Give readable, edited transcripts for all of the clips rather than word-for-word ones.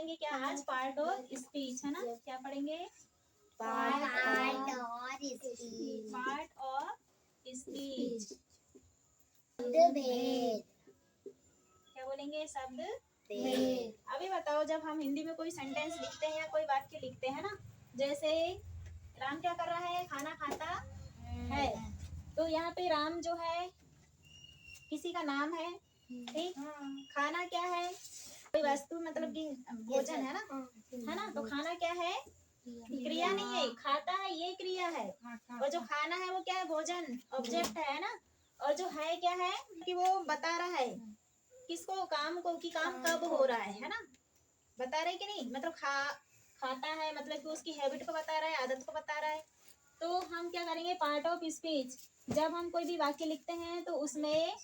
पढ़ेंगे क्या आज? पार्ट ऑफ स्पीच, है ना? क्या पढ़ेंगे? पार्ट और स्पीच। Part of speech. शब्द भेद। क्या बोलेंगे? शब्द भेद। अभी बताओ, जब हम हिंदी में कोई सेंटेंस लिखते हैं या कोई वाक्य लिखते हैं ना, जैसे राम क्या कर रहा है? खाना खाता है। तो यहाँ पे राम जो है किसी का नाम है, ठीक? खाना क्या है? कोई वस्तु, मतलब कि भोजन, है ना? है ना? तो खाना क्या है? क्रिया नहीं है, खाता है ये क्रिया है। और जो खाना है वो क्या है? भोजन, ऑब्जेक्ट है ना? और जो है क्या है कि वो बता रहा है किसको? काम को, कि काम कब हो रहा है ना? बता रहे कि नहीं? मतलब खाता है मतलब कि उसकी हैबिट को बता रहा है, आदत को बता रहा है। तो हम क्या करेंगे? Part of speech. जब हम कोई भी वाक्य लिखते हैं तो उसमें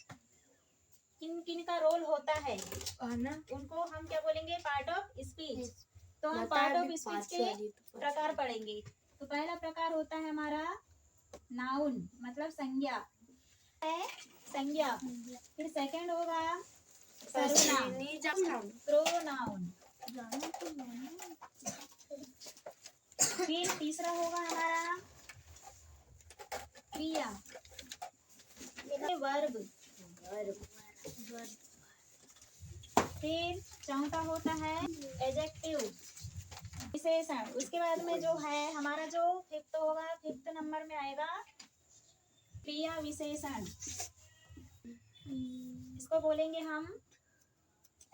किन किन का रोल होता है उनको हम क्या बोलेंगे? Part of speech. तो हम पार्ट ऑफ स्पीच के प्रकार पढ़ेंगे। तो पहला प्रकार होता है हमारा नाउन, मतलब संज्ञा है, संज्ञा। फिर सेकंड होगा सर्वनाम, प्रोनाउन। फिर तीसरा होगा हमारा क्रिया, वर्ब। फिर चौथा होता है एडजेक्टिव, विशेषण। उसके बाद में जो है हमारा जो फिफ्थ होगा, फिफ्थ नंबर में आएगा क्रिया विशेषण। इसको बोलेंगे हम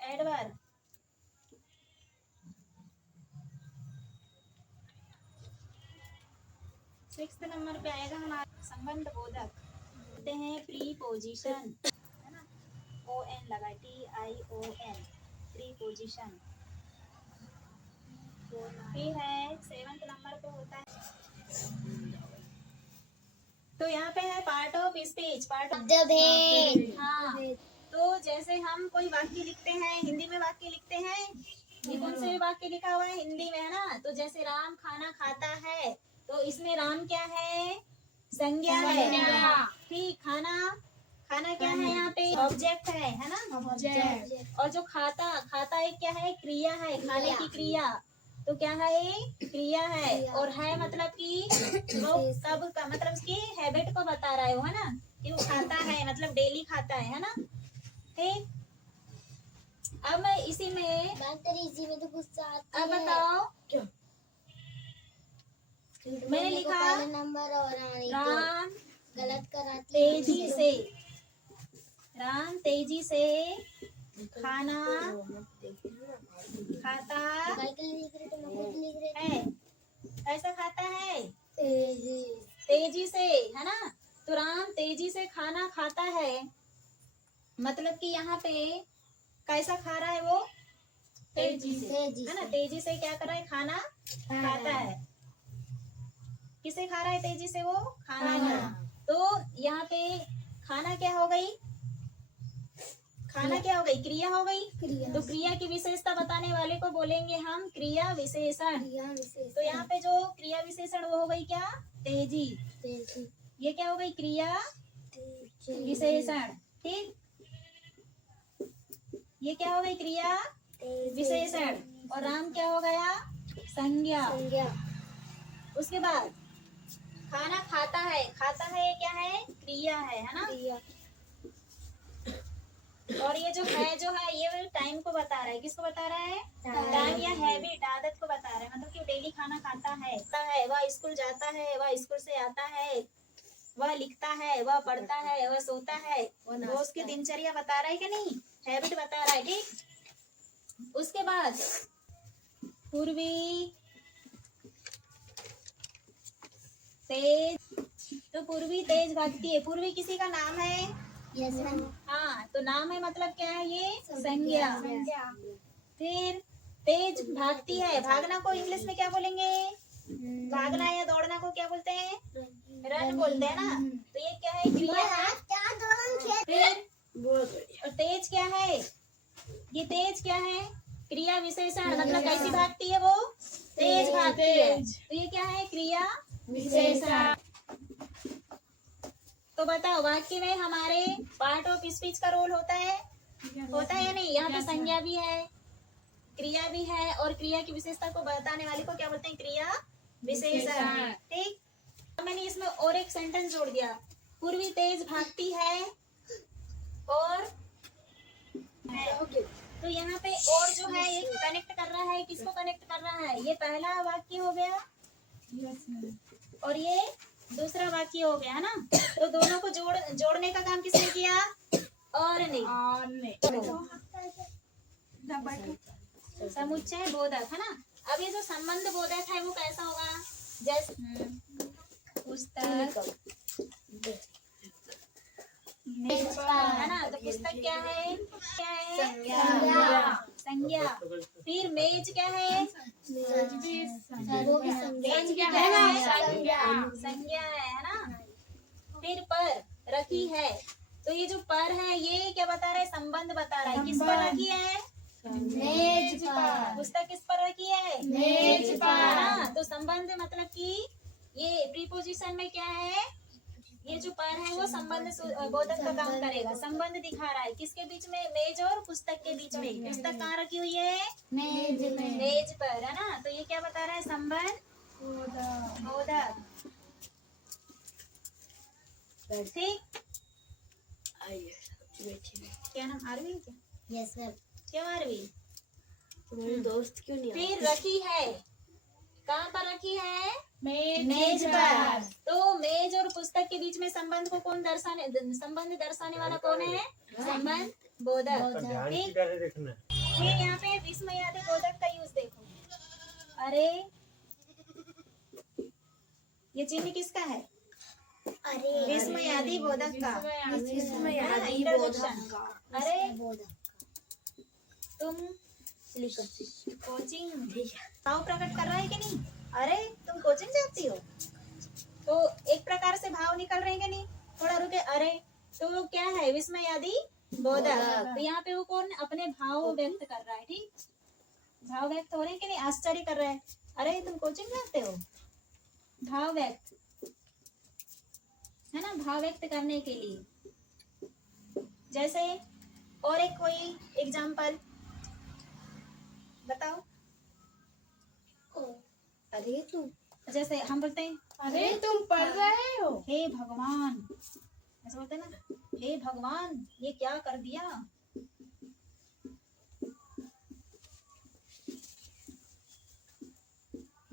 एडवर्ब। सिक्स्थ नंबर पे आएगा हमारा संबंध बोधक, कहते हैं प्रीपोजिशन, है ना? ON लगा, TION, प्रीपोजिशन। फिर है सेवंथ नंबर पे होता है, तो यहाँ पे है part of speech, part of भेद। हाँ। तो जैसे हम कोई वाक्य लिखते हैं, हिंदी में वाक्य लिखते हैं, ये कौन से वाक्य लिखा हुआ है? हिंदी में, है ना? तो जैसे राम खाना खाता है, तो इसमें राम क्या है? संज्ञा है। ठीक, खाना क्या है? यहाँ पे ऑब्जेक्ट है ना? ऑब्जेक्ट। और जो खाता एक क्या है? क्रिया है, खाने की क्रिया। तो क्या है? क्रिया है। और है मतलब कि वो कब का, मतलब उसकी हैबिट को बता रहा है वो, है ना? कि वो खाता है, मतलब डेली खाता है ना? ठीक। अब मैं इसी में तो गुस्सा आता है। अब बताओ, क्यों? मैंने लिखा पहले नंबर और राम गलत कराती तेजी से, राम तेजी से खाना खाता है। ऐसा खाता है तेजी से, है ना? तो राम तेजी से खाना खाता है, मतलब कि यहाँ पे कैसा खा रहा है वो? तेजी से, है ना? तेजी से क्या कर रहा है? खाना खाता है। किसे खा रहा है तेजी से वो? खाना। तो यहाँ पे खाना क्या हो गई? खाना क्या हो गई? क्रिया हो गई। तो क्रिया की विशेषता बताने वाले को बोलेंगे हम क्रिया विशेषण। तो यहाँ पे जो क्रिया विशेषण वो हो गई क्या? तेजी। ये क्या हो गई? क्रिया विशेषण। ठीक, ये क्या हो गई? क्रिया विशेषण। और राम क्या हो गया? संज्ञा। उसके बाद खाना खाता है, खाता है ये क्या है? क्रिया है ना? और ये जो है ये टाइम को बता रहा है। किसको बता रहा है? टाइम या हैबिट, आदत को बता रहा है। मतलब कि डेली खाना खाता है, वह स्कूल जाता है, वह स्कूल से आता है, वह लिखता है, वह पढ़ता है, वह सोता है, वो उसकी दिनचर्या बता रहा है कि नहीं? हैबिट बता रहा है। ठीक। उसके बाद पूर्वी तेज, तो पूर्वी तेज भागती है। पूर्वी किसी का नाम है? हाँ, तो नाम है, मतलब क्या है ये? संज्ञा। फिर तेज भागती है, भागना को इंग्लिश में क्या बोलेंगे? भागना या दौड़ना को क्या बोलते हैं? रन बोलते हैं ना? तो ये क्या है? क्रिया है। फिर और तेज क्या है? ये तेज क्या है? क्रिया विशेषण, मतलब कैसी भागती है वो? तेज भागती है। तो ये क्या है? क्रिया विशेषण। तो बताओ, वाक्य में हमारे पार्ट ऑफ स्पीच का रोल होता है या नहीं? यहाँ पे संज्ञा भी है, क्रिया भी है और क्रिया की विशेषता को बताने वाले को क्या बोलते हैं? क्रिया विशेषण। ठीक, अब मैंने इसमें और एक सेंटेंस जोड़ दिया, पूर्वी तेज भागती है और तो यहाँ पे और जो है ये कनेक्ट कर रहा है, किसको कनेक्ट कर रहा है? ये पहला वाक्य हो गया और ये दूसरा वाक्य हो गया ना, तो दोनों को जोड़ने का काम किसने किया? और ने। समुच्चय बोधक है ना। अब ये जो संबंध बोधक है वो कैसा होगा? जैसे पुस्तक है ना, तो पुस्तक क्या है? क्या है? संज्ञा। फिर मेज क्या है? मेज क्या है? संज्ञा है ना। फिर पर रखी है, तो ये जो पर है ये क्या बता रहा है? संबंध बता रहा है। किस पर रखी है? मेज पर। पुस्तक किस पर रखी है? मेज पर। है ना, तो संबंध मतलब कि ये प्रीपोजिशन में क्या है? ये जो पर है वो संबंध बोधक का काम करेगा। संबंध दिखा रहा है किसके बीच में? मेज और पुस्तक के बीच में। पुस्तक कहाँ रखी हुई है? मेज में। मेज पर है ना, तो ये क्या बता रहा है? संबंध बोधक। ठीक, क्या नाम? आरवी क्या? Yes sir. क्यों आरवी? दोस्त क्यों नहीं? फिर रखी है, कहाँ पर रखी है? मेज पर। तो मेज और पुस्तक के बीच में संबंध को कौन संबंध दर्शाने वाला कौन है? संबंध बोधक। ठीक, फिर यहाँ पे विस्मयादि बोधक का यूज देखो। अरे ये चिन्ह किसका है? अरे विस्मयादि बोधक का। विस्मयादि इंटरजेक्शन। बोधक। अरे तुम कोचिंग भाव प्रकट कर रहा है कि नहीं? अरे तुम कोचिंग जाती हो, तो एक प्रकार से भाव निकल रहे हैं कि नहीं? थोड़ा रुके। अरे तो क्या है? विस्मयादि बोधक। तो यहाँ पे वो कौन अपने भाव व्यक्त कर रहा है। ठीक, भाव व्यक्त हो रहे हैं कि नहीं? आश्चर्य कर रहा है, अरे तुम कोचिंग जाते हो। भाव व्यक्त है ना, भाव व्यक्त करने के लिए। जैसे और एक कोई एग्जाम्पल बताओ। अरे तुम। जैसे हम बोलते हैं अरे तुम पढ़ रहे हो। हे भगवान, ऐसा बोलते हैं ना, हे भगवान ये क्या कर दिया।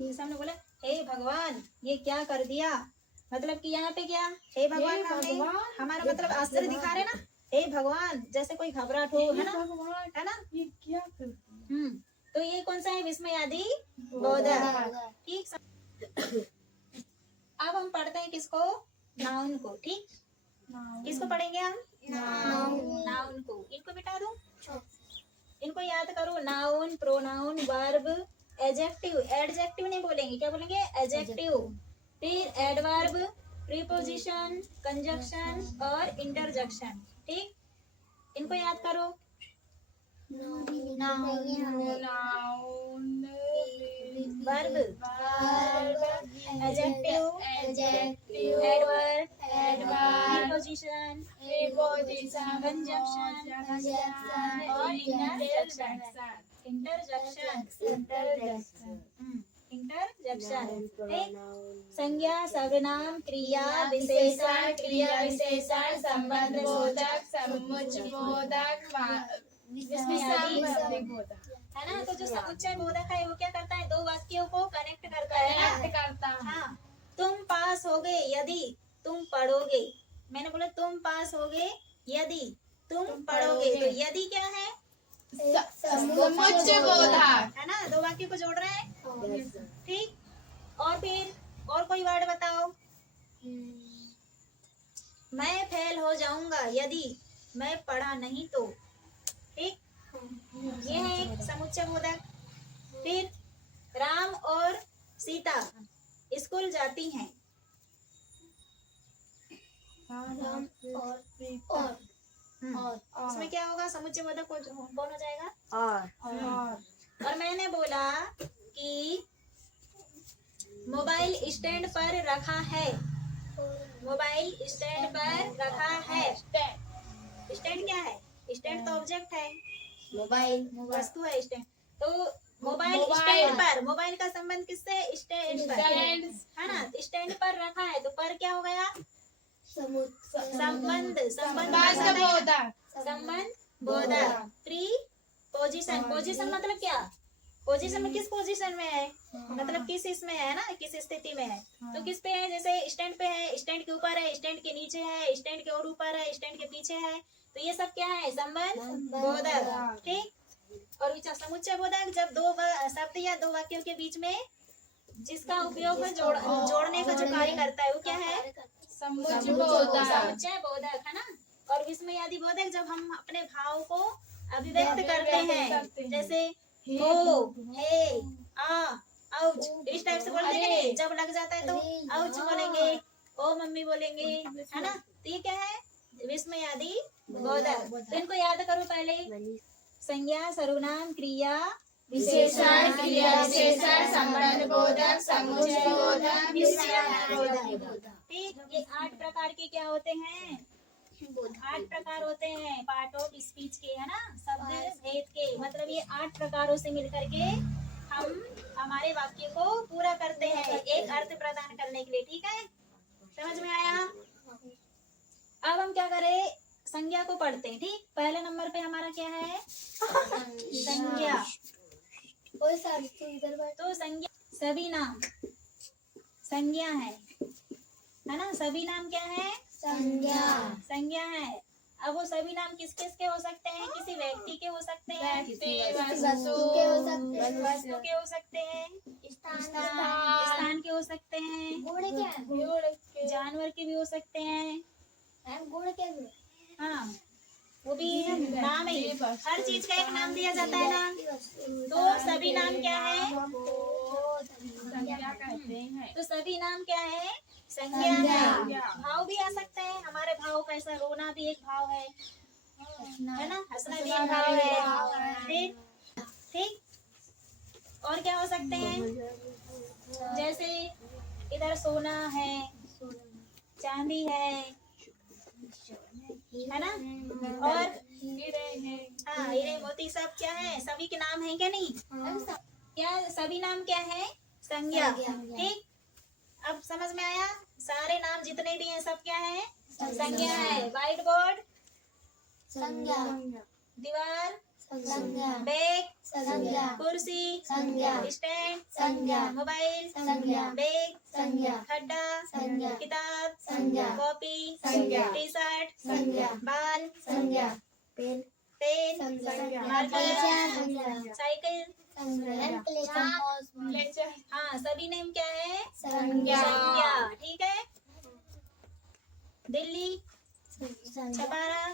जैसे हमने बोला हे भगवान ये क्या कर दिया, मतलब कि यहाँ पे क्या? हे भगवान का हमने हमारा मतलब आश्चर्य दिखा रहे ना। हे भगवान, जैसे कोई घबराहट हो, है ना, है ना। ये क्या कर दिया? तो ये कौन सा है? विस्मयादि बोधक। ठीक, अब हम पढ़ते हैं किसको? नाउन को। ठीक, किसको पढ़ेंगे हम? नाउन को। इनको मिटा दूं, इनको याद करो। Noun, pronoun, verb, adjective. Adjective नहीं बोलेंगे, क्या बोलेंगे? एडजेक्टिव। फिर एडवर्ब, प्रीपोजिशन, कंजक्शन और इंटरजेक्शन। ठीक, इनको याद करो। Verb, adjective, adverb, preposition, conjunction और इंटरजेक्शन। ठीक, संज्ञा, सर्वनाम, क्रिया विशेषण, क्रिया विशेषण, संबंध बोधक, समुच्चय बोधक, विस्मयादि है ना। तो जो समुच्चय बोधक है वो क्या करता है? दो वाक्यों को कनेक्ट करता है ना। हाँ, तुम पास होगे यदि तुम पढ़ोगे। मैंने बोला तुम पास होगे यदि तुम पढ़ोगे, तो यदि क्या है? समुच्चय बोधक है ना, दो वाक्य को जोड़ रहे हैं। ठीक, और फिर और कोई वर्ड बताओ। मैं फेल हो जाऊंगा यदि मैं पढ़ा नहीं तो। ठीक, ये है एक समुच्चय बोधक। फिर राम और सीता स्कूल जाती हैं। इसमें क्या होगा? समुच्चय बोधक कौन हो जाएगा? और मैंने बोला कि मोबाइल स्टैंड पर रखा है। मोबाइल स्टैंड पर रखा है। स्टैंड क्या है? स्टैंड तो ऑब्जेक्ट है, मोबाइल वस्तु है स्टैंड। तो मोबाइल स्टैंड पर, मोबाइल का संबंध किससे? स्टैंड पर, है ना? स्टैंड पर रखा है तो पर क्या हो गया? संबंध, संबंध संबंध बोधक। प्रीपोजिशन, पोजीशन मतलब क्या? पोजीशन में किस पोजीशन में है, मतलब किस इसमें है ना, किस स्थिति में है। तो किस पे है? जैसे स्टैंड पे है, स्टैंड के ऊपर है, स्टैंड के नीचे है, स्टैंड के और ऊपर है, स्टैंड के पीछे है। तो ये सब क्या है? संबंध बोधक। ठीक। और विचार समुच्चय बोधक जब दो शब्द या दो वाक्यों के बीच में जिसका उपयोग जोड़ने का जो कार्य करता है वो क्या है? समुच्चय बोधक, है ना। और विस्मयादि बोधक जब हम अपने भाव को अभिव्यक्त करते हैं, जैसे हो, हे, आ, औच, इस टाइप से बोलते हैं नहीं। जब लग जाता है तो औच बोलेंगे, ओ मम्मी बोलेंगे, है ना। तो ये क्या है? विस्मयादि बोधक। तो इनको याद करो पहले। संज्ञा, सर्वनाम, क्रिया विशेषण, क्रिया विशेषण, संबंध बोधक, समुच्चय बोधक, विस्मयादि बोधक। ठीक। ये 8 प्रकार के क्या होते हैं? 8 प्रकार होते हैं पार्ट ऑफ स्पीच के, है ना, शब्द भेद के। मतलब ये 8 प्रकारों से मिलकर के हम हमारे वाक्य को पूरा करते हैं एक अर्थ प्रदान करने के लिए। ठीक है, समझ में आया? अब हम क्या करें? संज्ञा को पढ़ते हैं। ठीक। पहले नंबर पे हमारा क्या है? संज्ञा। तो संज्ञा सभी नाम संज्ञा है ना। सभी नाम क्या है? संज्ञा है। अब वो सभी नाम किस किस के हो सकते हैं? किसी व्यक्ति के हो सकते हैं, वस्तु के हो सकते हैं, स्थान के हो सकते हैं, जानवर के भी हो सकते हैं। हाँ, वो भी नाम ही, हर चीज का एक नाम दिया जाता है ना। तो सभी नाम क्या है? तो सभी नाम क्या है? संज्ञा है। भाव भी आ सकते हैं हमारे। भाव कैसा? रोना भी एक भाव है ना, हंसना भी एक भाव है। ठीक। ठीक। और क्या हो सकते हैं? जैसे इधर सोना है, चांदी है ना। और हाँ, हीरे मोती सब क्या है? सभी के नाम है क्या? नहीं, क्या सभी नाम क्या है? संज्ञा। ठीक। अब समझ में आया? सारे नाम जितने भी हैं सब क्या है? संज्ञा है। व्हाइट बोर्ड दीवार, बैग, कुर्सी, स्टैंड, मोबाइल, बैग, खड्डा, किताब, कॉपी, टी शर्ट, बाल, पेन, मार्कर, साइकिल। हाँ, सभी नेम क्या है? संज्ञा। ठीक है। दिल्ली, छपारा,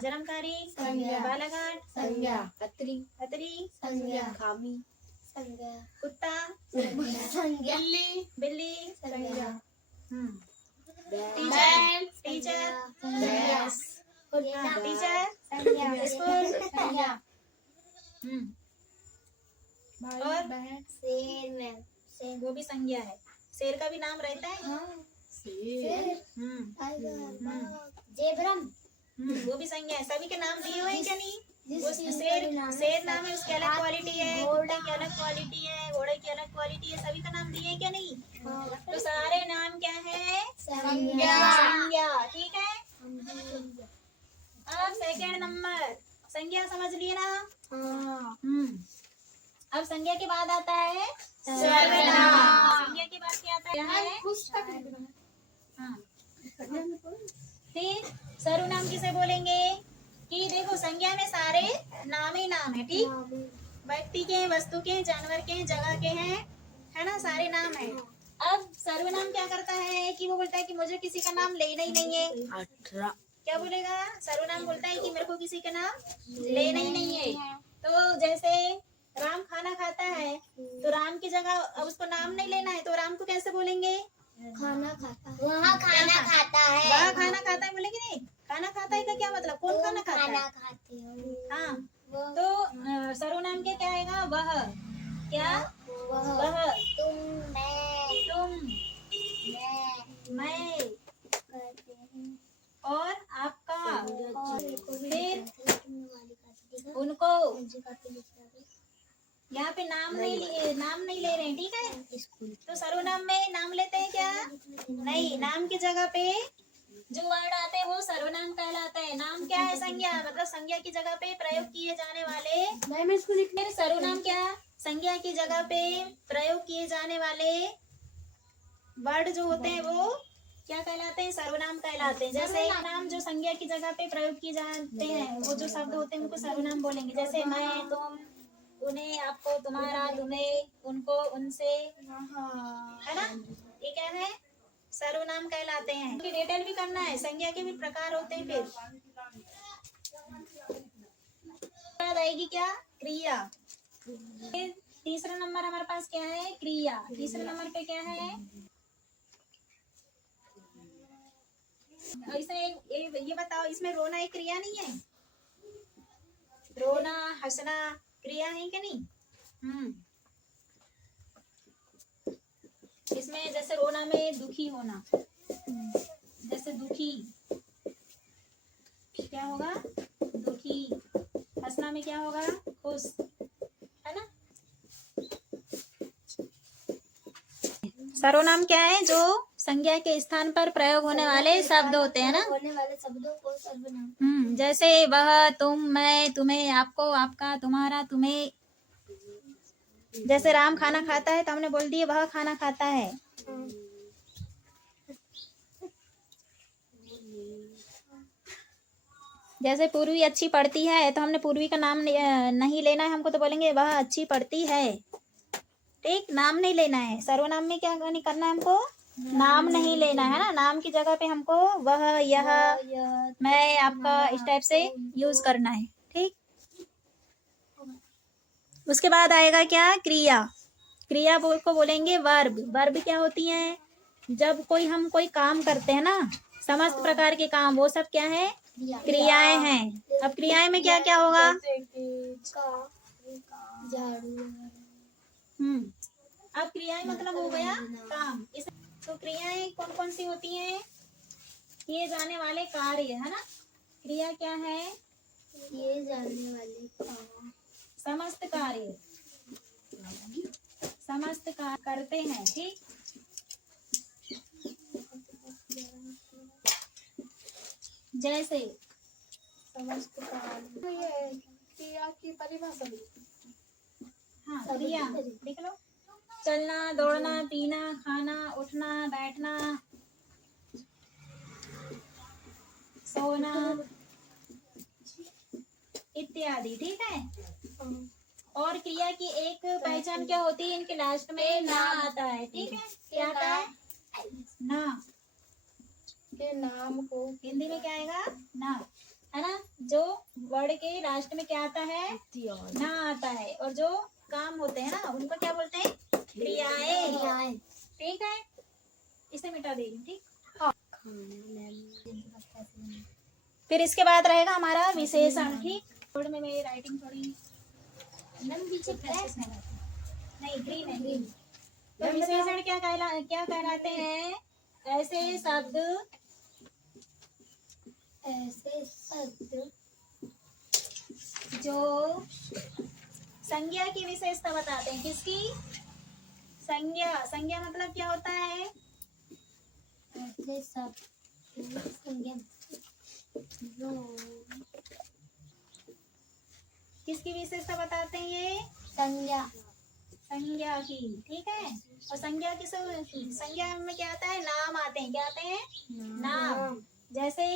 जन्मकारी, बालाघाट, खतरी, खामी, कुत्ता, बिल्ली, टीचर, स्कूल, और वो भी संज्ञा है। शेर का भी नाम रहता है। वो भी संज्ञा है। सभी के नाम दिए हुए हैं क्या? नहीं, वो शेर नाम है, उसकी अलग क्वालिटी है, कुत्ते की अलग क्वालिटी है, घोड़े की अलग क्वालिटी है। सभी का नाम दिए क्या? नहीं। तो सारे नाम क्या है? संज्ञा। ठीक है। अब सेकंड नंबर संज्ञा समझ लिए ना। अब संज्ञा के बाद आता है सर्वनाम। संज्ञा के बाद क्या आता है? हाँ, ठीक। सर्वनाम किसे बोलेंगे? कि देखो संज्ञा में सारे नाम ही नाम है। ठीक। व्यक्ति के, वस्तु के, जानवर के, जगह के हैं, है ना, सारे नाम है। अब सर्वनाम क्या करता है कि वो बोलता है कि मुझे किसी का नाम लेना ही नहीं है। क्या बोलेगा? सर्वनाम बोलता है कि मेरे को किसी का नाम लेना ही नहीं है। तो जैसे राम खाना खाता है तो राम की जगह अब उसको नाम नहीं लेना है तो राम को कैसे बोलेंगे? खाना खाता है। वहाँ खाना खाता है। वह खाना खाता है बोलेंगे नहीं। खाना खाता है का क्या मतलब? कौन खाना खाता है? खाते हो। हाँ, तो सर्वनाम के क्या आएगा? वह, क्या? वह, तुम, मैं, और आपका, फिर उनको, और फिर, एक और भी उनको, खाते हैं। उनको, और फिर, एक और भी खाते हैं। यहाँ पे नाम नहीं ले रहे हैं, ठीक है। स्कूल तो सर्वनाम में नाम लेते हैं क्या? नहीं, नाम की जगह पे जो वर्ड आते हैं वो सर्वनाम कहलाता है। नाम क्या है? संज्ञा, मतलब संज्ञा की जगह पे प्रयोग किए जाने वाले। मैं स्कूल फिर सर्वनाम क्या? संज्ञा की जगह पे प्रयोग किए जाने वाले वर्ड जो होते हैं वो क्या कहलाते हैं? सर्वनाम कहलाते हैं। जैसे एक नाम जो संज्ञा की जगह पे प्रयोग किए जाते हैं, वो जो शब्द होते हैं उनको सर्वनाम बोलेंगे। जैसे मैं, तुम, उन्हें, आपको, तुम्हारा, तुम्हें, उनको, उनसे, है ना? ये क्या है? सर्वनाम कहलाते हैं। इनकी डिटेल भी करना है। संज्ञा के भी प्रकार होते हैं। फिर बाद आएगी क्या? क्रिया। फिर तीसरा नंबर हमारे पास क्या है? क्रिया। तीसरे नंबर पे क्या है? इसमें ये बताओ, इसमें रोना एक क्रिया नहीं है? रोना, हंसना क्रिया है कि नहीं? इसमें जैसे रोना में दुखी होना, जैसे दुखी क्या होगा? दुखी। हंसना में क्या होगा? खुश, है ना? सर्वनाम क्या है? जो संज्ञा के स्थान पर प्रयोग होने वाले शब्द होते हैं ना। होने वाले शब्दों को सर्वनाम। जैसे वह, तुम, मैं, तुम्हें, आपको, आपका, तुम्हारा, तुम्हें। जैसे राम खाना खाता है तो हमने बोल दिया वह खाना खाता है। जैसे पूर्वी अच्छी पढ़ती है तो हमने पूर्वी का नाम नहीं लेना है हमको, तो बोलेंगे वह अच्छी पढ़ती है। ठीक, नाम नहीं लेना है। सर्वनाम में क्या नहीं करना है हमको? नाम नहीं लेना है ना। नाम की जगह पे हमको वह, यह, मैं, आपका, इस टाइप से यूज करना है। ठीक, उसके बाद आएगा क्या? क्रिया। क्रिया को बोलेंगे वर्ब। वर्ब क्या होती है? जब हम कोई काम करते हैं ना, समस्त प्रकार के काम, वो सब क्या है? क्रियाएं हैं। अब क्रियाएं में क्या क्या होगा? अब क्रियाएं मतलब हो गया काम। तो क्रियाएं कौन कौन सी होती हैं? किए जाने वाले कार्य, है ना। क्रिया क्या है? किए जाने वाले काम, समस्त कार्य, समस्त कार्य करते हैं। ठीक, जैसे समस्त कार्य। क्रिया की परिभाषा। हाँ, क्रिया देख लो। चलना, दौड़ना, पीना, खाना, उठना, बैठना, सोना इत्यादि। ठीक है। और क्रिया की एक पहचान क्या होती है? इनके लास्ट में ना आता है। ठीक है, क्या आता है? ना। के नाम को हिंदी में क्या आएगा? ना, है ना। जो वर्ड के लास्ट में क्या आता है? ना आता है। और जो काम होते हैं ना उनको क्या बोलते हैं? क्रियाएं। ठीक है, इसे मिटा दे रही हूँ। ठीक, फिर इसके बाद रहेगा हमारा विशेषण। ठीक, थोड़ी में मेरी राइटिंग थोड़ी नहीं ग्रीन है, ग्रीन। तो विशेषण क्या कहलाते हैं? ऐसे शब्द जो संज्ञा की विशेषता बताते हैं। किसकी? संज्ञा। संज्ञा मतलब क्या होता है? ऐसे शब्द संज्ञा जो किसकी विशेषता बताते हैं? ये संज्ञा, संज्ञा की। ठीक है। और संज्ञा की संज्ञा में क्या आता है? नाम आते हैं। क्या आते हैं? नाम। जैसे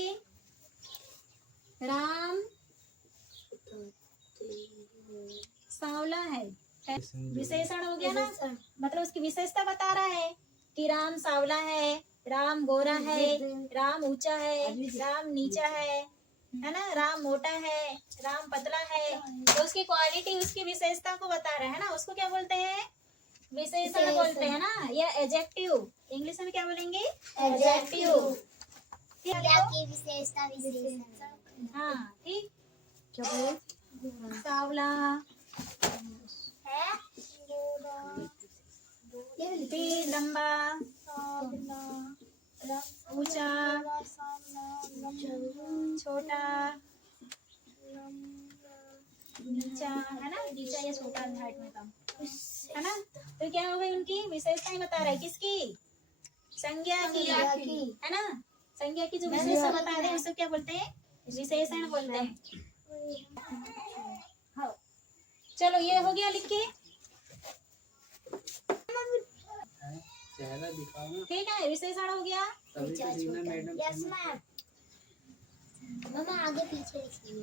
राम सांवला है, विशेषण हो गया ना। मतलब उसकी विशेषता बता रहा है कि राम सांवला है, राम गोरा है, राम ऊंचा है, राम नीचा है ना। राम मोटा है, राम पतला है। तो उसकी क्वालिटी, उसकी विशेषता को बता रहा है ना। उसको क्या बोलते हैं? विशेषण बोलते हैं ना, या एडजेक्टिव। इंग्लिश में क्या बोलेंगे? एडजेक्टिव। की विशेषता विशेषण। हाँ, ठीक। सांवला, फिर लंबा, ऊंचा, छोटा, नीचा, है ना, नीचा या छोटा हाइट में कम, है ना। तो क्या हो गई, उनकी विशेषताएं बता रहा है, किसकी, संज्ञा की, है ना। संज्ञा की जो विशेषता बता रहे हैं उसको क्या बोलते हैं, विशेषण बोलते हैं। हाँ चलो ये हो गया लिख के, चेहरा दिखाओ ना, ठीक है, विशेषण हो गया। तभी तो रीना मैडम यस मैम। मम्मा आगे पीछे लिखिए।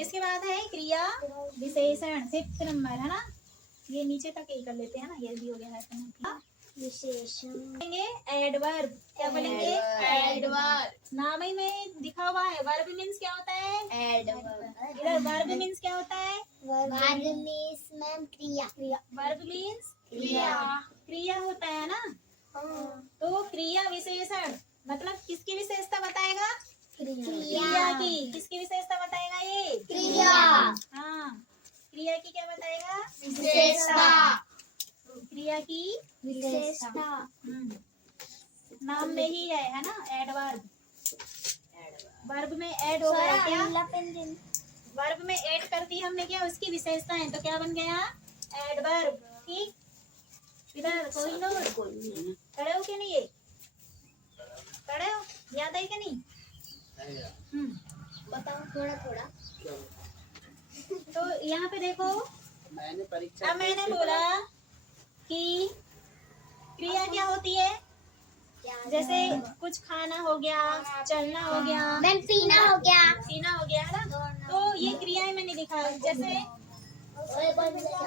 इसके बाद है क्रिया विशेषण, 5th नंबर, है ना। ये नीचे तक ही कर लेते हैं ना, ये भी हो गया है। विशेषण बोलेंगे एडवर्ब, क्या बोलेंगे, एडवर्ब। नाम ही में दिखा हुआ है, वर्ब मीन्स क्या होता है, एडवर्ब। इधर वर्ब मीन्स क्या होता है, वर्ब मीन्स मैम क्रिया। वर्ब मीन्स क्रिया। क्रिया होता है ना। तो क्रिया विशेषण मतलब किसकी विशेषता बताएगा, क्रिया की, किसकी विशेषता बताएगा ये, क्रिया। हाँ, क्रिया की क्या बताएगा, विशेषता। क्रिया की विशेषता। नाम में ही है ना, एडवर्ब। वर्ब में ऐड हो गया क्या, वर्ब में ऐड कर दी हमने क्या, उसकी विशेषता है, तो क्या बन गया, एडवर्ब। ठीक, इधर कोई लोग खड़े हो के नहीं, ये खड़े हो, याद है कि नहीं, बताओ थोड़ा थोड़ा। तो यहाँ पे देखो, मैंने परीक्षा अब मैंने बोला कि क्रिया क्या होती है, जैसे कुछ खाना हो गया, चलना हो गया, मैम पीना हो गया। पीना हो गया, है ना। तो ये क्रियाएं मैंने लिखा, जैसे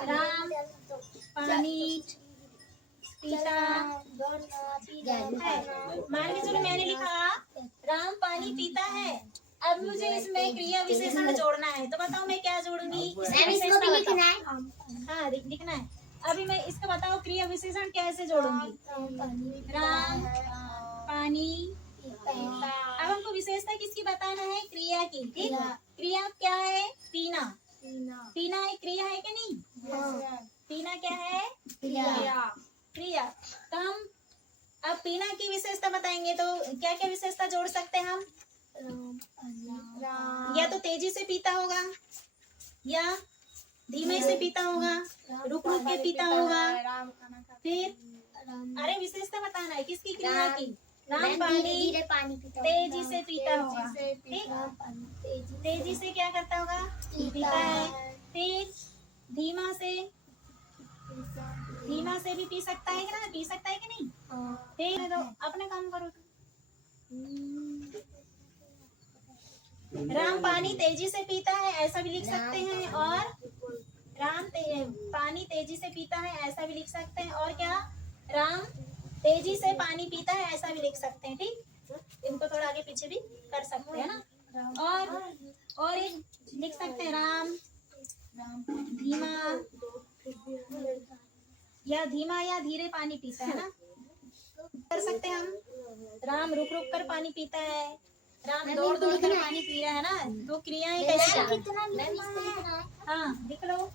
राम पानी पीता है, मान के चलो मैंने लिखा राम पानी पीता है। अब मुझे इसमें क्रिया विशेषण जोड़ना है, तो बताओ मैं क्या जोड़ूंगी, मैम इसको भी लिखना है। हाँ लिखना है। अभी मैं इसका बताओ क्रिया विशेषण कैसे जोड़ूंगी, राम पानी पीता। अब हमको विशेषता किसकी बताना है, क्रिया की। ठीक, क्रिया क्या है, पीना, पीना एक क्रिया है कि नहीं, पीना क्या है, क्रिया। तो हम अब पीना की विशेषता बताएंगे, तो क्या क्या विशेषता जोड़ सकते हैं हम, या तो तेजी से पीता होगा, या धीमे से पीता होगा, रुक रुक के पीता होगा। फिर अरे विशेषता बताना है किसकी, क्रिया की। राम पानी धीरे पानी पीता तेजी से पीता होगा, ठीक, तेजी से क्या करता होगा, पीता है। फिर धीमा से भी पी सकता है ना, पी सकता है कि नहीं। फिर तो अपना काम करो, राम पानी तेजी से पीता है ऐसा भी लिख सकते हैं, और पानी तेजी से पीता है ऐसा भी लिख सकते हैं, और क्या, राम तेजी से पानी पीता है ऐसा भी लिख सकते हैं। ठीक, इनको थोड़ा आगे पीछे भी कर सकते हैं ना। और एक लिख सकते हैं, राम धीमा या धीरे पानी पीता है ना, कर सकते हैं हम। राम रुक रुक कर पानी पीता है, राम दौड़ दौड़ कर पानी पी रहा है ना। तो क्रियाएं कैसे जोड़ें? हाँ लिख लो,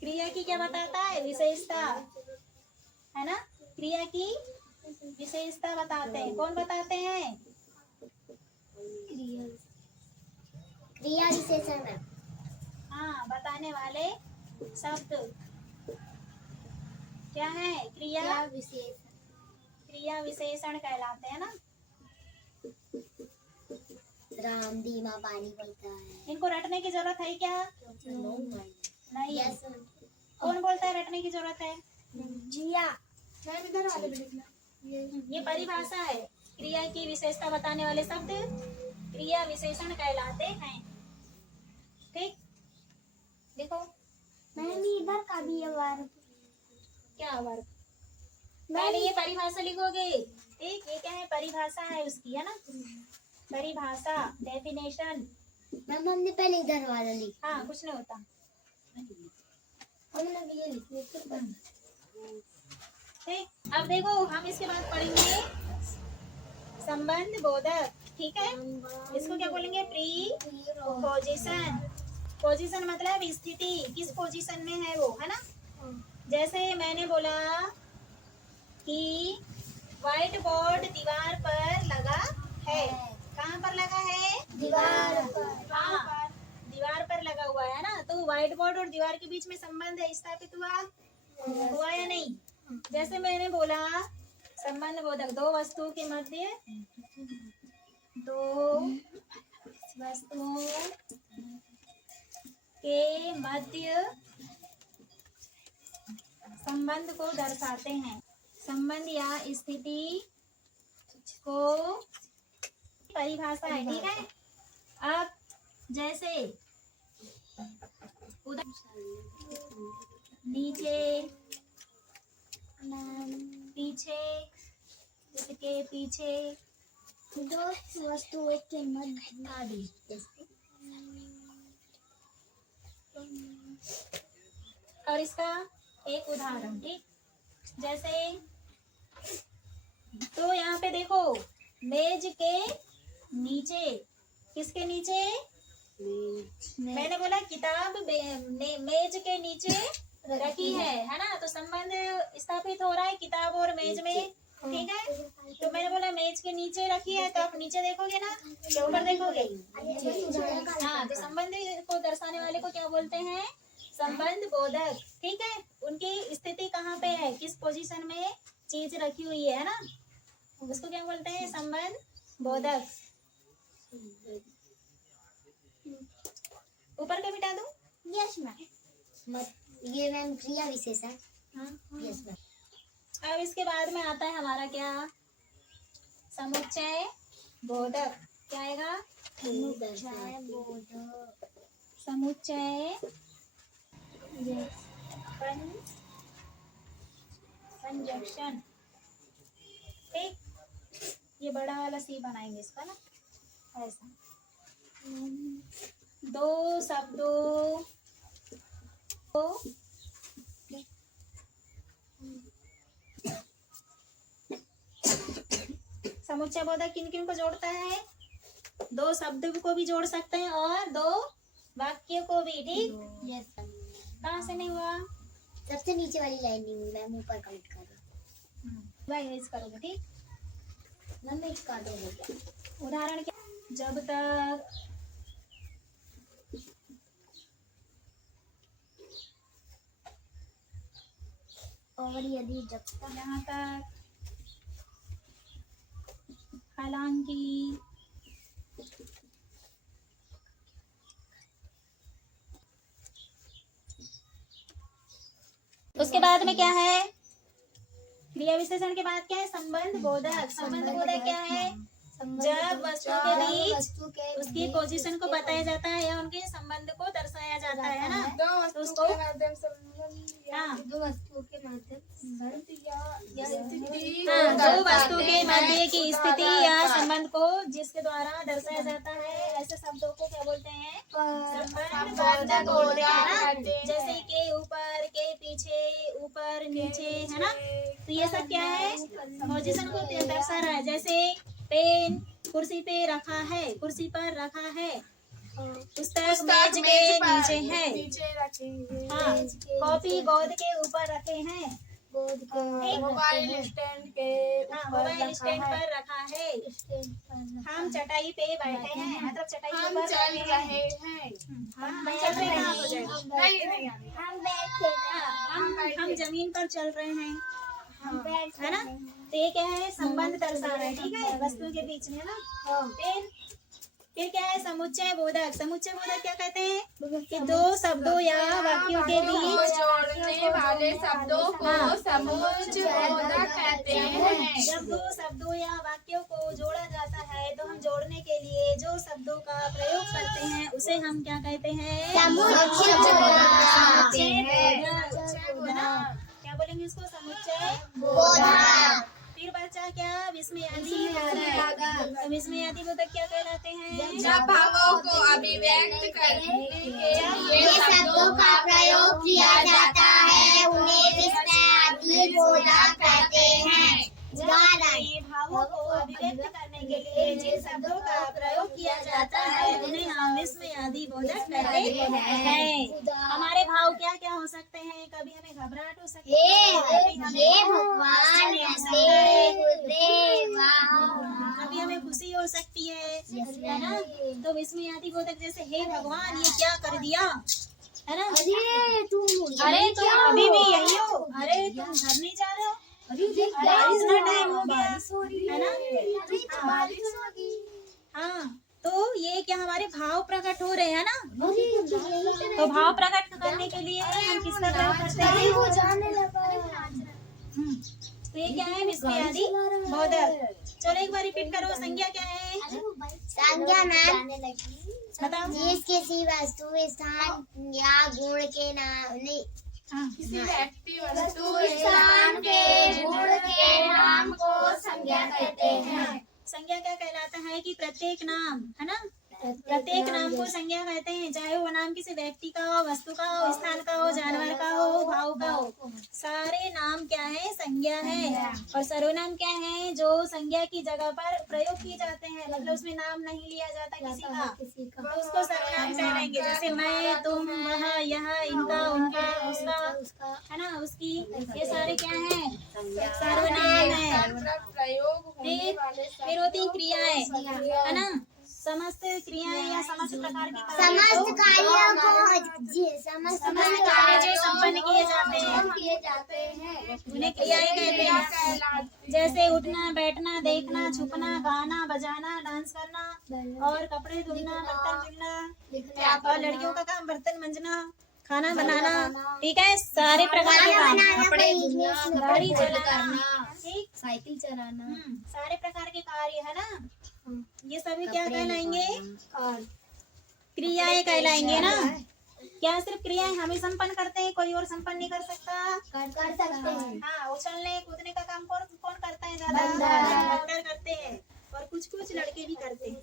क्रिया की क्या बताता है, विशेषता, है ना। क्रिया की विशेषता बताते हैं, कौन बताते हैं, क्रिया विशेषण है। हाँ, बताने वाले शब्द क्या है, क्रिया विशेषण कहलाते हैं ना। राम धीमा पानी पीता है। इनको रटने की जरूरत है क्या, नहीं। यस कौन बोलता है रटने की जरूरत है, जिया। ये परिभाषा है, क्रिया की विशेषता बताने वाले शब्द क्रिया विशेषण कहलाते हैं। ठीक, देखो मैम इधर का भी है वर्ब। क्या वर्ब, पहले ये परिभाषा लिखोगे। ठीक, ये क्या है, परिभाषा है उसकी, है ना, परिभाषा, डेफिनेशन। मैम हमने पहले इधर वाला लिखा। हाँ कुछ नहीं होता, हमने भी ये लिख लिया। ठीक। अब देखो हम इसके बाद पढ़ेंगे संबंध बोधक। ठीक है, इसको क्या बोलेंगे, प्री पोजीशन। पोजीशन मतलब स्थिति, किस पोजीशन में है वो, है ना। जैसे मैंने बोला कि व्हाइट बोर्ड दीवार पर लगा है। कहाँ पर लगा है? दीवार पर। हाँ, दीवार पर लगा हुआ है ना। तो व्हाइट बोर्ड और दीवार के बीच में संबंध है, स्थापित हुआ या नहीं? जैसे मैंने बोला संबंध बोधक, दो वस्तुओं के मध्य, दो वस्तुओं के मध्य संबंध को दर्शाते हैं। संबंध या स्थिति को परिभाषा है, ठीक है। अब जैसे नीचे, पीछे, इसके पीछे, दो वस्तुओं के मध्य आदि। और इसका एक उदाहरण, ठीक, जैसे तो यहाँ पे देखो मेज के नीचे, किसके नीचे? मैंने बोला किताब मेज के नीचे रखी है ना। तो संबंध स्थापित हो रहा है किताब और मेज में, ठीक है। तो मैंने बोला मेज के नीचे रखी है, तो आप नीचे देखोगे ना या ऊपर देखोगे? हाँ, तो संबंध को दर्शाने वाले को क्या बोलते हैं? संबंध बोधक, ठीक है। उनकी स्थिति कहाँ पे है, किस पोजीशन में चीज रखी हुई है ना, उसको क्या बोलते हैं? संबंध बोधक। ऊपर के मिटा दूं? Yes ma'am. ये मैम क्रिया विशेषण। Yes ma'am. अब इसके बाद में आता है हमारा क्या? समुच्चय बोधक। क्या आएगा? समुच्चय कंजक्शन, ठीक। ये बड़ा वाला सी बनाएंगे इसका ना, ऐसा। दो शब्दों को समुच्चय बोधक किन किन को जोड़ता है? दो शब्द को भी जोड़ सकते हैं और दो वाक्य को भी, ठीक। यस। कहाँ से नहीं हुआ? सबसे नीचे वाली लाइन नहीं हुई मैम, ऊपर कमेंट कर रही वाइज करोगे, ठीक। मैम एक कार्ड हो गया। उदाहरण क्या? जब तक और यदि जब तक, यहाँ तक, हालांकि, उसके बाद में क्या है? क्रिया विशेषण के बाद क्या है? संबंध बोधक। संबंध बोधक क्या है? जब वस्तु के बीच उसकी पोजीशन को बताया जाता है या उनके संबंध को दर्शाया जाता है ना, तो उसको हाँ, दो वस्तुओं के माध्यम दो वस्तु के मध्य की स्थिति या संबंध को जिसके द्वारा दर्शाया जाता है, ऐसे शब्दों को क्या बोलते हैं? संबंध बोधक बोलते हैं ना। जैसे के ऊपर, के पीछे, ऊपर, नीचे, है ना। तो ये सब क्या है? पोजीशन को दर्शा रहा है। जैसे पेन कुर्सी पे रखा है, कुर्सी पर रखा है। पुस्तक मेज के नीचे है। हाँ, कॉपी गोद के ऊपर रखे हैं। मोबाइल स्टैंड के मोबाइल स्टैंड पर रखा है। हम चटाई पे बैठे हैं, मतलब चटाई हम पर चल बैठे रहे हैं। हैं। हम चल रहे हैं, हो जाएगा। नहीं हम बैठे हम जमीन पर चल रहे हैं, है ना। तो ये क्या है? संबंध दर्शा रहा है, ठीक है, वस्तु के बीच में ना। फिर क्या है? समुच्चय बोधक। समुच्चय बोधक क्या कहते हैं? कि दो शब्दों या वाक्यों के बीच जोड़ने वाले शब्दों को समुच्चय बोधक कहते हैं। जब दो शब्दों या वाक्यों को जोड़ा जाता है तो हम जोड़ने के लिए जो शब्दों का प्रयोग करते हैं उसे हम क्या कहते हैं? समुच्चय बोधक। क्या बोलेंगे उसको? समुच्चय बोधक। फिर बचा क्या? विस्मयादि बोधक। तो विस्मयादि बोधक क्या कहलाते हैं? जब भावों को अभिव्यक्त करने के लिए ये शब्दों का प्रयोग किया जाता है उन्हें विस्मयादि बोधक कहते हैं। भावों को अभिव्यक्त करने के लिए जिन शब्दों का प्रयोग किया जाता है उन्हें हम विस्मय आदि बोधक कहते हैं। हमारे भाव क्या क्या हो सकते हैं? कभी हमें घबराहट हो सकती है, हे भगवान कभी हमें खुशी हो सकती है ना? तो विस्मय आदि बोधक जैसे हे भगवान ये क्या कर दिया, है ना? अरे तुम अभी भी यही हो, अरे तुम घर नहीं जा रहे हो, अरे इतना टाइम हो गया, है ना? हाँ, तो ये क्या हमारे भाव प्रकट हो रहे हैं ना? तो भाव प्रकट करने के लिए हम किसका प्रयोग करते हैं? तो ये क्या है? विस्मय आदि बोधक। चलो एक बार रिपीट करो, संज्ञा क्या है? संज्ञा नाम बताओ। जिस किसी वस्तु स्थान या गुण के नाम नहीं किसी व्यक्ति वस्तु स्थान के गुण के नाम को संज्ञा कहते हैं। संज्ञा क्या कहलाता है? कि प्रत्येक नाम, है ना? प्रत्येक नाम को संज्ञा कहते हैं, चाहे वो नाम किसी व्यक्ति का हो, वस्तु का हो, स्थान का हो, जानवर का हो, भाव का हो, सारे नाम क्या है? संज्ञा है। और सर्वनाम क्या है? जो संज्ञा की जगह पर प्रयोग किए जाते हैं, मतलब उसमें नाम नहीं लिया जाता किसी का, तो उसको सर्वनाम कहलाएंगे। जैसे मैं, तुम, वह, यह, इनका, उनका, उसका, है ना? उसकी, ये सारे क्या है? सर्वनाम है। प्रयोग होने वाले फिर होती क्रियाएं, है ना? समस्त क्रियाएं या समस्त प्रकार के समस्त कार्यों को समस्त कार्य जो संपन्न किए जाते हैं उन्हें क्रियाएं कहते हैं। जैसे उठना, बैठना, देखना, छुपना, गाना, बजाना, डांस करना, और कपड़े धुलना, बर्तन धुलना, और लड़कियों का काम बर्तन मंजना, खाना बनाना, ठीक है? सारे प्रकार के काम, गाड़ी चलाना, ठीक, साइकिल चलाना, सारे प्रकार के कार्य, है ना? ये सभी क्या कहलाएंगे? क्रियाएं कहलाएंगे ना? क्या सिर्फ क्रियाएं हम ही संपन्न करते हैं, कोई और संपन्न नहीं कर सकता? कर सकते हैं। हाँ, उछलने कूदने का काम कौन कौन करता है? ज्यादा बंदर करते हैं, और कुछ कुछ लड़के भी करते हैं।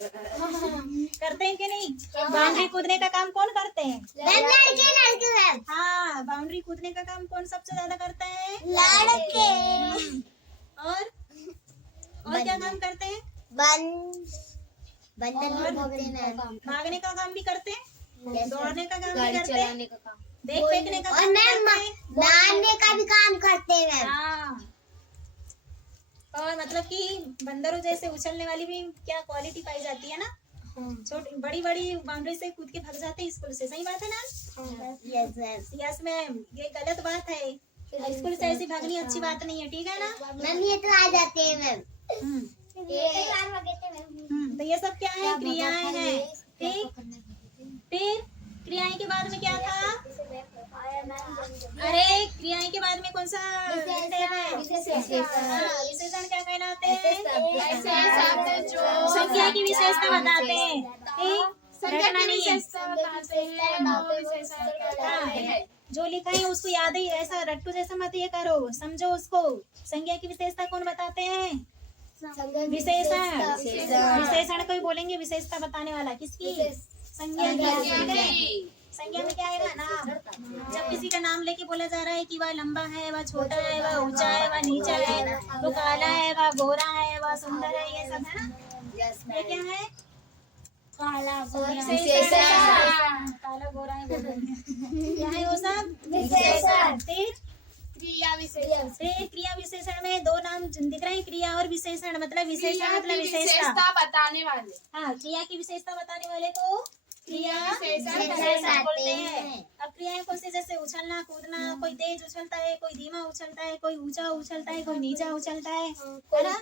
करते हैं कि नहीं? बाउंड्री कूदने का काम कौन करते हैं? लड़के हाँ, बाउंड्री कूदने का काम कौन सबसे ज्यादा करता है? लड़के और क्या काम करते हैं? बंदर भी भगते हैं, भागने का काम भी करते हैं, Yes, दौड़ने का काम भी करते हैं, देख फेंकने का और काम भी मैम करते हैं। मारने का भी काम करते हैं। हाँ, और मतलब कि बंदरों जैसे उछलने वाली भी क्या क्वालिटी पाई जाती है ना? छोटी बड़ी बड़ी बाउंड्री से कूद के भाग जाते हैं स्कूल से, सही बात है ना? यस मैम, ये गलत बात है, स्कूल से ऐसी भागनी अच्छी बात नहीं है, ठीक है ना? मैम ये तो आ जाते हैं मैम। तो ये सब क्या है? क्रियाएं हैं, ठीक। फिर क्रियाएं के बाद में क्या था? अरे क्रियाएं के बाद में कौन सा है? विशेषण क्या कहलाते हैं? ऐसे शब्द जो संज्ञा की विशेषता बताते हैं, ठीक। संज्ञा रटना की नहीं है। विशेषता बताते हैं, वो विशेषण कहलाते हैं। जो लिखा है उसको याद ही, ऐसा रट्टू जैसा मत ये करो, समझो उसको। संज्ञा की विशेषता कौन बताते हैं? विशेषण। विशेषण को ही बोलेंगे विशेषता बताने वाला, किसकी? संज्ञा की। संज्ञा में क्या आएगा? नाम। जब किसी का नाम लेके बोला जा रहा है कि वह लंबा है, वह छोटा है, वह ऊंचा है, वह नीचा है, वो काला है, वह गोरा है, वह सुंदर है, ये सब है ना? ये क्या है? काला गोरा है, क्या है वो सब? विशेषण। फिर क्रिया विशेषण में दो नाम दिख रहे हैं, क्रिया और विशेषण। मतलब विशेषण मतलब विशेषता बताने वाले। हाँ, क्रिया की विशेषता बताने वाले को क्रिया विशेषण बोलते हैं। अब क्रियाएं कौन सी? जैसे उछलना कूदना, कोई तेज उछलता है, कोई धीमा उछलता है, कोई ऊंचा उछलता है, कोई नीचा उछलता है ना?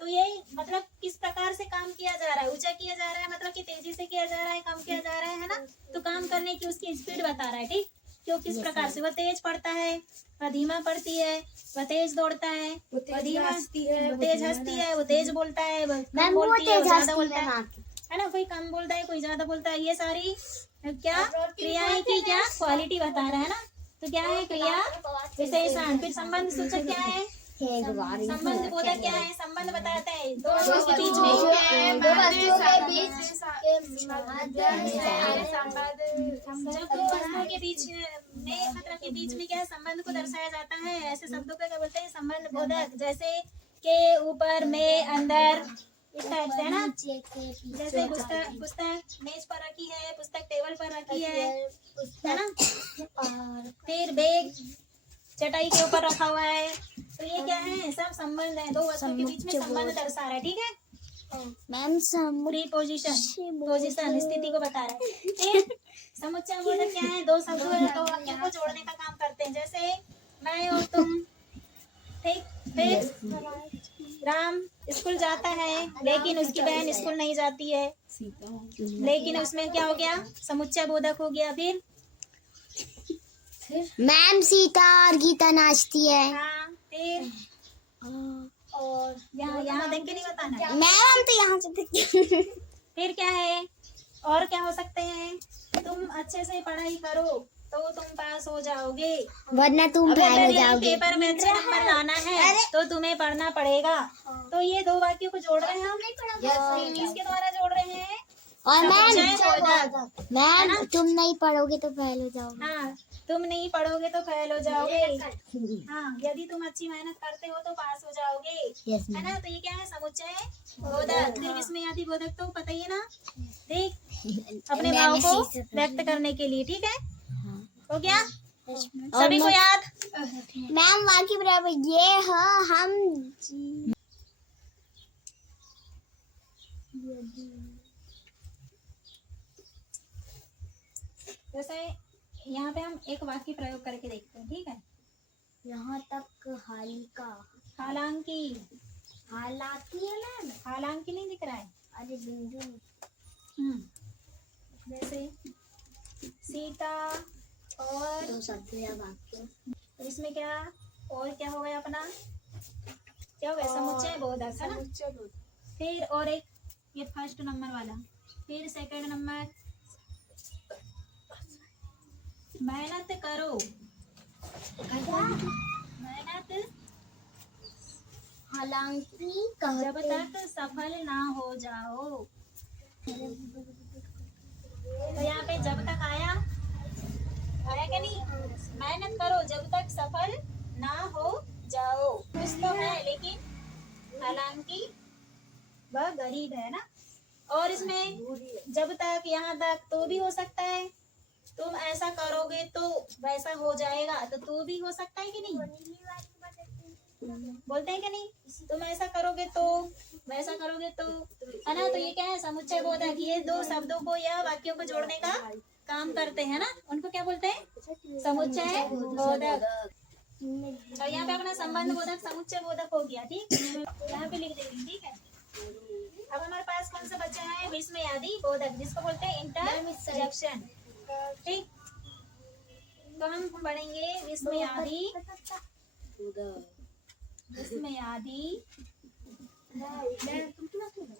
तो ये मतलब किस प्रकार से काम किया जा रहा है? ऊंचा किया जा रहा है मतलब कि तेजी से किया जा रहा है, कम किया जा रहा है ना? तो काम करने की उसकी स्पीड बता रहा है, ठीक। क्यों, किस प्रकार से? वह तेज पढ़ता है, वह धीमा पढ़ती है, वह तेज दौड़ता है, वह धीमा हंसती है, वो तेज हंसती है, वो तेज बोलता है, वह कम बोलती है, वो ज्यादा बोलता है ना? कोई कम बोलता है, कोई ज्यादा बोलता है। ये सारी क्या क्रियाएं की क्या क्वालिटी बता रहा है ना? तो क्या है? क्रिया विशेषण। फिर संबंध सूचक क्या है? संबंध बोधक क्या है? संबंध बताता है दो वस्तुओं के बीच में। जब दो वस्तुओं के बीच में मतलब के बीच में क्या संबंध को दर्शाया जाता है, ऐसे शब्दों को क्या बोलते हैं? संबंध बोधक। जैसे के, ऊपर, में, अंदर, इस टाइप स्टाइल्स है ना, नीचे के पीछे जैसे पुस्तक मेज पर रखी है, पुस्तक टेबल पर रखी है ना, और फिर बैग चटाई के ऊपर रखा हुआ है। तो ये क्या है, सब संबंध है, दो वस्तुओं के बीच में संबंध दर्शा रहा है। ठीक है, मैम प्रीपोजिशन पोजिशन स्थिति को बता रहा है। फिर समुच्चय बोधक क्या है, दो शब्दों या दो वाक्यों को जोड़ने का काम करते हैं, जैसे मैं और तुम। ठीक, फिर राम स्कूल जाता है लेकिन उसकी बहन स्कूल नहीं जाती है, लेकिन उसमें क्या हो गया, समुच्चय बोधक हो गया। फिर मैम सीता और गीता नाचती है। हाँ, फिर और यहाँ देख के नहीं बताना है। मैम हम तो यहाँ से देखते फिर क्या है, और क्या हो सकते हैं, तुम अच्छे से पढ़ाई करो तो तुम पास हो जाओगे, वरना तुम फेल हो अगर जाओगे। पेपर में अच्छे नंबर लाना है तो तुम्हें पढ़ना पड़ेगा। तो ये दो वाक्यों को जोड़ रहे हैं हम, किसके द्वारा जोड़ रहे हैं, और समुच्चय बोधक। मैम तुम नहीं पढ़ोगे तो फेल हो जाओगे। हाँ, तुम नहीं पढ़ोगे तो फेल हो जाओगे। हाँ, यदि तुम अच्छी मेहनत करते हो तो पास हो जाओगे, यस है ना। तो ये क्या है, समुच्चय बोधक। फिर विस्मयादि बोधक तो पता ही है ना, ठीक, अपने भाव को व्यक्त करने के लिए। ठीक है, हो गया सभी को याद। मैम वाक्य बराबर ये है हम जैसे यहाँ पे हम एक वाक्य प्रयोग करके देखते हैं। ठीक है, यहाँ तक हालिका हालांकि, हालांकि है मैम। हालांकि नहीं दिख रहा है। अरे बिंदु जैसे सीता और दो शब्द या वाक्य। तो इसमें क्या, और क्या हो गया अपना, क्या हो गया, समुच्चय बोधक है ना। फिर और एक ये फर्स्ट नंबर वाला, फिर सेकंड नंबर, मेहनत करो, मेहनत हालांकि जब तक सफल ना हो जाओ। तो यहाँ पे जब तक आया क्या नहीं, मेहनत करो जब तक सफल ना हो जाओ। कुछ तो है लेकिन हालांकि वह गरीब है ना। और इसमें जब तक, यहाँ तक तो भी हो सकता है, तुम ऐसा करोगे तो वैसा हो जाएगा, तो तू भी हो सकता है कि नहीं, बोलते हैं कि नहीं, तुम ऐसा करोगे तो वैसा करोगे तो, है ना। तो ये क्या है, समुच्चय बोधक। ये दो शब्दों को या वाक्यों को जोड़ने का काम करते हैं ना, उनको क्या बोलते हैं, समुच्चय बोधक। और यहाँ पे अपना संबंध बोधक समुच्चय बोधक हो गया। ठीक, यहाँ पे लिख देंगे। ठीक है, अब हमारे पास कौन सा बचा है, विस्मयादि बोधक, जिसको बोलते हैं इंटरजेक्शन। ठीक, तो हम पढ़ेंगे विस्मयादि, विस्मयादि।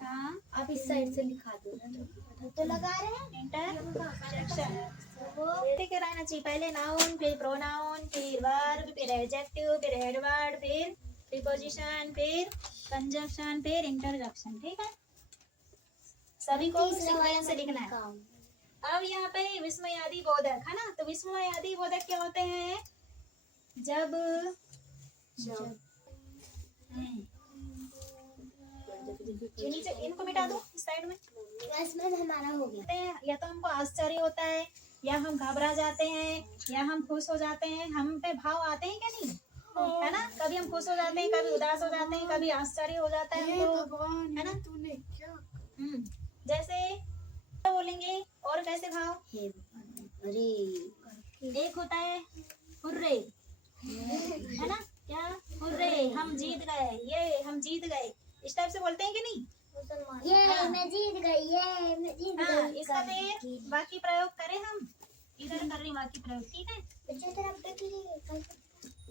हाँ, आप इस साइड से लिखा दो तो लगा रहे हैं इंटरजेक्शन। ठीक है, रहना चाहिए। पहले नाउन, फिर प्रोनाउन, फिर वर्ब, फिर एडजेक्टिव, फिर एडवर्ब, फिर प्रीपोजिशन, फिर कंजंक्शन, फिर इंटरजेक्शन। ठीक है, सभी को सीक्वेंस से लिखना है। अब यहाँ पे विस्मयादि बोधक है ना। तो विस्मयादि बोधक क्या होते हैं, जब ये नीचे इनको मिटा दो साइड में। इसमें हमारा हो गया। या तो हमको आश्चर्य होता है, या हम घबरा जाते हैं, या हम खुश हो जाते हैं। हम पे भाव आते हैं क्या नहीं, है ना। कभी हम खुश हो जाते हैं, कभी उदास हो जाते हैं, कभी आश्चर्य हो जाता है हमको, है ना। तूने क्या जैसे बोलेंगे, और कैसे भाव, अरे एक होता है हुर्रे, है ना, क्या हुर्रे, हम जीत गए, ये हम जीत गए, इस टाइप से बोलते हैं कि नहीं। ये मैं जीत गई, ये मैं जीत हाँ, गई। इसका फिर वाक्य प्रयोग करें हम, इधर कर रहे हैं वाक्य प्रयोग। ठीक है,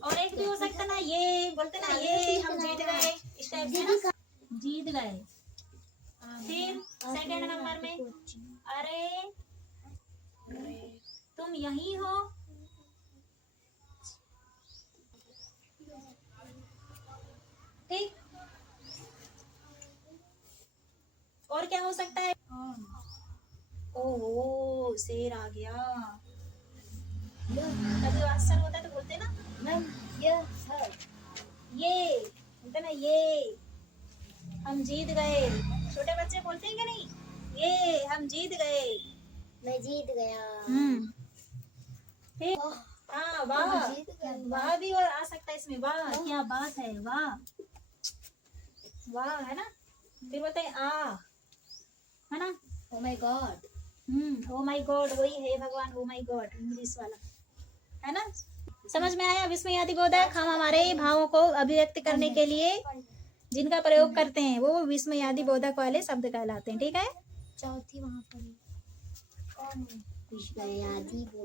और एक भी हो सकता ना, ये बोलते ना, ये हम जीत गए, इस टाइप से ना, जीत गए। फिर सेकंड नंबर में, अरे तुम यही हो, ठीक। और क्या हो सकता है, ओहो शेर आ गया। कभी आश्चर्य होता है तो बोलते ना मैम, ये बोलते ना, ये हम जीत गए, छोटे बच्चे बोलते हैं कि नहीं, ये हम जीत गए। मैं जीत गया। ठीक। हाँ वाह, वाह भी और आ सकता है इसमें, वाह क्या बात है, वाह वाह, है ना। फिर बोलते हैं है ना। Oh my God. Oh my God, वही है भगवान, ओ माय गॉड इंग्लिश वाला, है ना। समझ में आया। विस्मयादिबोधक हम हमारे भावों को अभिव्यक्त करने के लिए जिनका प्रयोग करते हैं वो विस्मयादिबोधक वाले शब्द कहलाते हैं। ठीक है। चौथी वहाँ पर विस्मयादिबोधक।